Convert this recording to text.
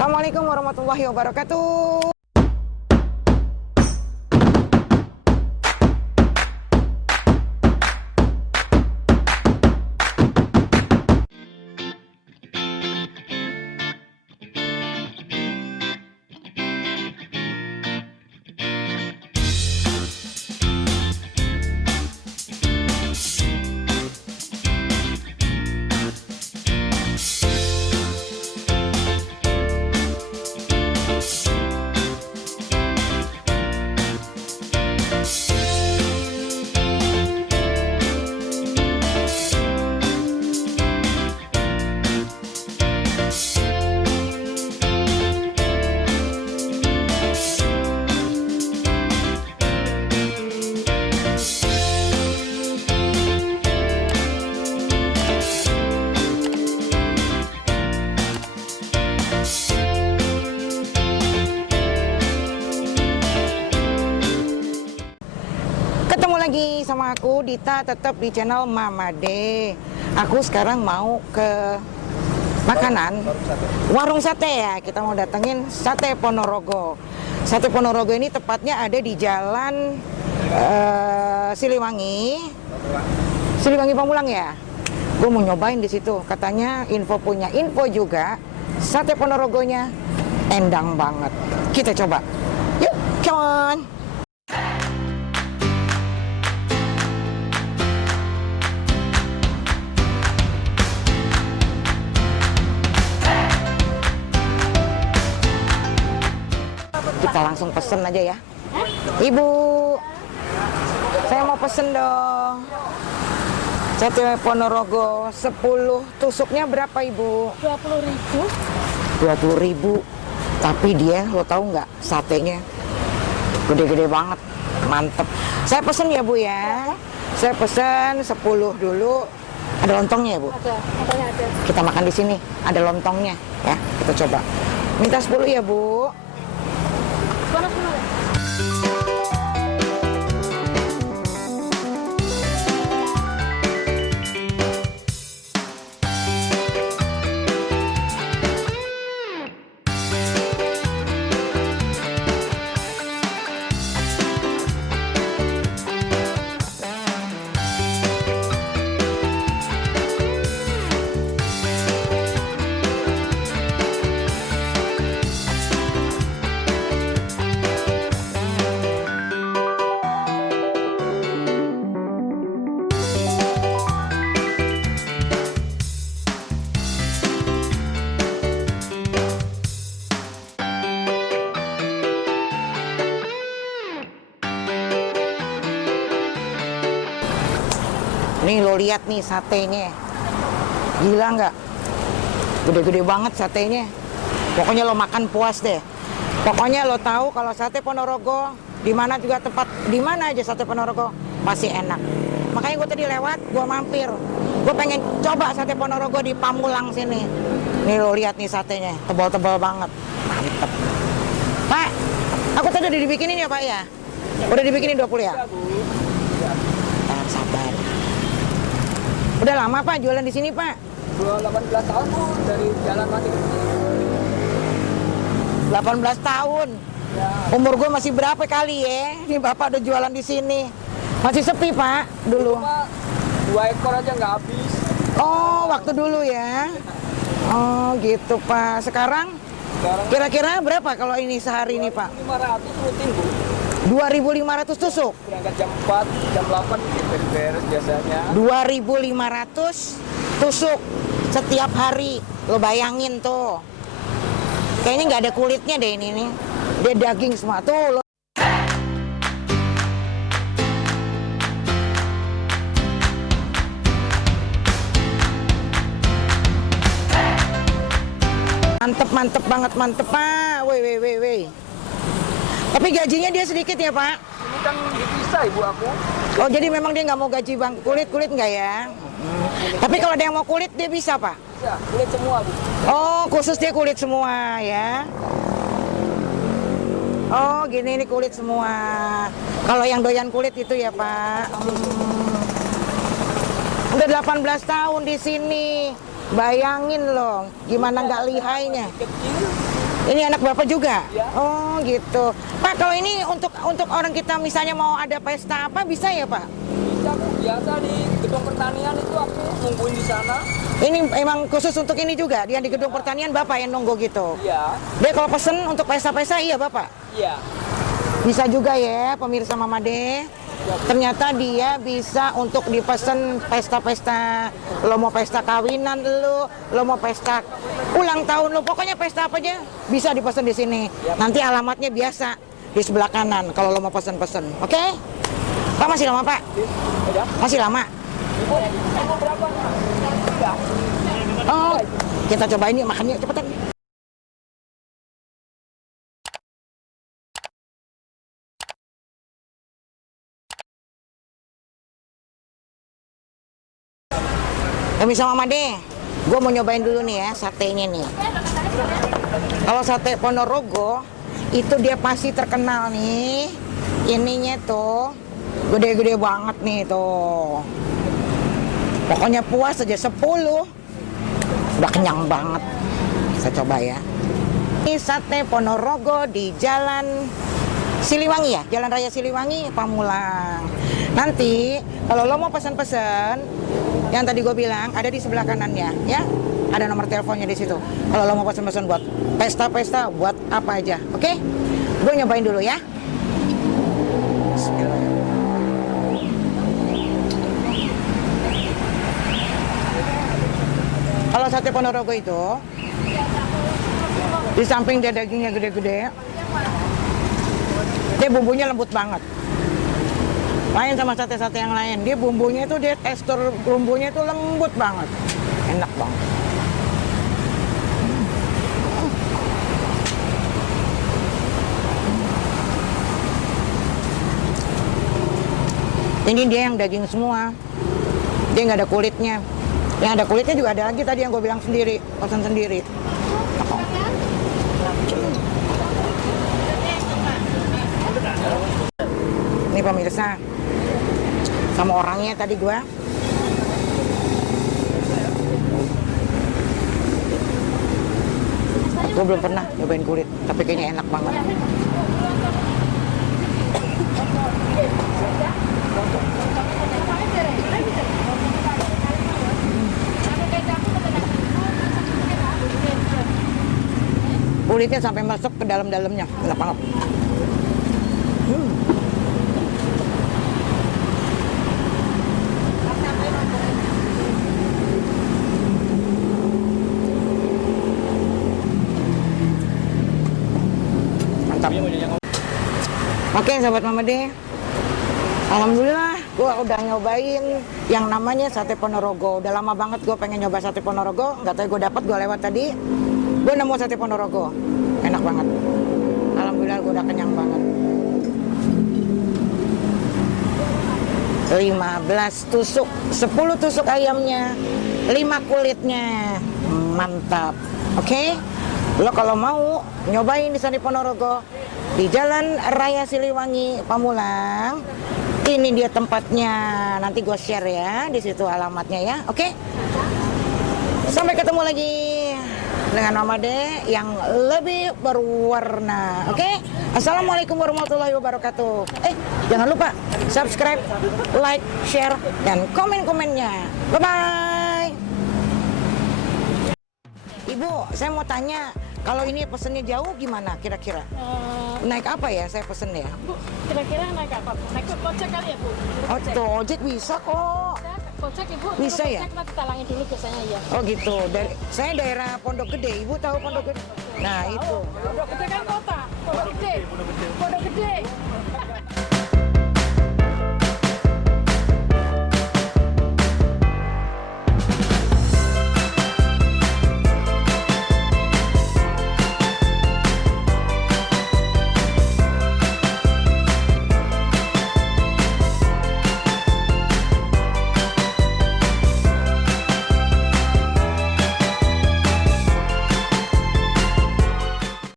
Assalamualaikum warahmatullahi wabarakatuh. Ketemu lagi sama aku Dita, tetap di channel Mama D. Aku sekarang mau ke makanan warung sate ya. Kita mau datengin Sate Ponorogo. Sate Ponorogo ini tepatnya ada di Jalan Siliwangi Pamulang ya. Gue mau nyobain di situ. Katanya punya info juga. Sate Ponorogonya endang banget. Kita coba. Yuk, come on. Kita langsung pesen aja ya. Ibu, saya mau pesen dong. Sate Ponorogo 10 tusuknya berapa Ibu? 20.000. 20.000. Tapi dia, lo tahu nggak, satenya gede-gede banget, mantep. Saya pesen ya Bu ya. Saya pesen 10 dulu. Ada lontongnya ya Bu? Ada, lontongnya ada. Kita makan di sini, ada lontongnya ya. Kita coba. Minta 10 ya Bu. Panas dulu. Nih lo lihat nih satenya, gila nggak? Gede-gede banget satenya. Pokoknya lo makan puas deh. Pokoknya lo tahu kalau Sate Ponorogo di mana juga tempat, di mana aja Sate Ponorogo pasti enak. Makanya gue tadi lewat, gue mampir. Gue pengen coba Sate Ponorogo di Pamulang sini. Nih lo lihat nih satenya, tebal-tebal banget, mantep. Pak, aku tadi udah dibikinin ya Pak ya? Udah dibikinin 20 ya? Sabar. Udah lama Pak jualan di sini Pak? 18 tahun Bu, dari Jalan Mati. 18 tahun. Ya. Umur gue masih berapa kali ya? Ini Bapak udah jualan di sini. Masih sepi Pak dulu. Cuma 2 ekor aja nggak habis. Oh, waktu dulu ya. Oh, gitu Pak. Sekarang kira-kira berapa kalau ini sehari ini Pak? 500 rutin Bu. 2.500 tusuk. Berangkat jam 4, jam 8 beres biasanya. 2.500 tusuk setiap hari. Lo bayangin tuh. Kayaknya nggak ada kulitnya deh ini nih. Dia daging semua tuh. Lo. Mantep banget, mantep Pak. Weh. Tapi gajinya dia sedikit ya Pak? Ini kan dipisah Ibu aku. Oh jadi memang dia nggak mau gaji bang kulit nggak ya? Tapi kalau ada yang mau kulit dia bisa Pak? Bisa, kulit semua Bu. Oh khusus dia kulit semua ya? Oh gini ini kulit semua. Kalau yang doyan kulit itu ya Pak. Udah 18 tahun di sini. Bayangin loh, gimana nggak lihainya. Kecil, Ini anak Bapak juga? Iya. Oh, gitu. Pak, kalau ini untuk orang kita misalnya mau ada pesta apa bisa ya, Pak? Bisa Bu, biasa di gedung pertanian itu aku nungguin di sana. Ini emang khusus untuk ini juga, dia di gedung pertanian Bapak yang nunggu gitu. Iya, Dia kalau pesen untuk pesta-pesta iya Bapak? iya. Bisa juga ya pemirsa Mama De. Ternyata dia bisa untuk dipesen pesta-pesta. Lo mau pesta kawinan lo mau pesta ulang tahun lo, pokoknya pesta apa aja bisa dipesen di sini. Nanti alamatnya biasa di sebelah kanan kalau lo mau pesen-pesen. Oke? Pak masih lama Pak? Ada? Masih lama? Ibu berapa? Tiga. Oh, kita cobain yuk makan yuk cepetan. Pemirsa Mama De, gue mau nyobain dulu nih ya satenya nih. Kalau sate Ponorogo itu dia pasti terkenal nih. Ininya tuh gede-gede banget nih tuh. Pokoknya puas aja 10. Udah kenyang banget. Saya coba ya. Ini sate Ponorogo di Jalan Siliwangi ya, Jalan Raya Siliwangi, Pamulang. Nanti kalau lo mau pesan-pesan, yang tadi gue bilang ada di sebelah kanannya, ya. Ada nomor teleponnya di situ. Kalau lo mau pesan-pesan buat pesta-pesta, buat apa aja, oke? Gue nyobain dulu ya. Bismillah. Kalau sate Ponorogo itu, di samping dia dagingnya gede-gede, dia bumbunya lembut banget. Lain sama sate-sate yang lain, dia bumbunya itu, dia tekstur bumbunya itu lembut banget. Enak banget. Ini dia yang daging semua. Dia nggak ada kulitnya. Yang ada kulitnya juga ada lagi tadi yang gue bilang sendiri, pesan sendiri. Ini pemirsa, sama orangnya tadi gua. Gue belum pernah nyobain kulit, tapi kayaknya enak banget. Kulitnya sampai masuk ke dalam-dalamnya, enak banget. Mantap. Oke, sahabat Mama De. Alhamdulillah, gue udah nyobain yang namanya sate Ponorogo. Udah lama banget gue pengen nyoba sate Ponorogo. Nggak tahu gue dapat, gue lewat tadi. Gue nemu sate Ponorogo. Enak banget. Alhamdulillah, gue udah kenyang banget. 15 tusuk, 10 tusuk ayamnya, 5 kulitnya. Mantap. Oke? Lo kalau mau nyobain di sate Ponorogo di Jalan Raya Siliwangi, Pamulang. Ini dia tempatnya. Nanti gue share ya di situ alamatnya ya. Oke? Sampai ketemu lagi dengan Mama De yang lebih berwarna. Oke? Assalamualaikum warahmatullahi wabarakatuh. Jangan lupa subscribe, like, share, dan komen-komennya. Bye-bye. Ibu, saya mau tanya, kalau ini pesennya jauh gimana kira-kira? Naik apa ya saya pesen ya? Bu, kira-kira naik apa? Naik kocek kali ya, Bu? Oh, ojek bisa kok. Kocek, Ibu. Bisa Kalau ya? Kocek kita talangin dulu biasanya ya. Oh gitu. Saya daerah Pondok Gede. Ibu tahu Pondok Gede? Nah itu. Pondok Gede kan kota. Pondok Gede. Pondok Gede.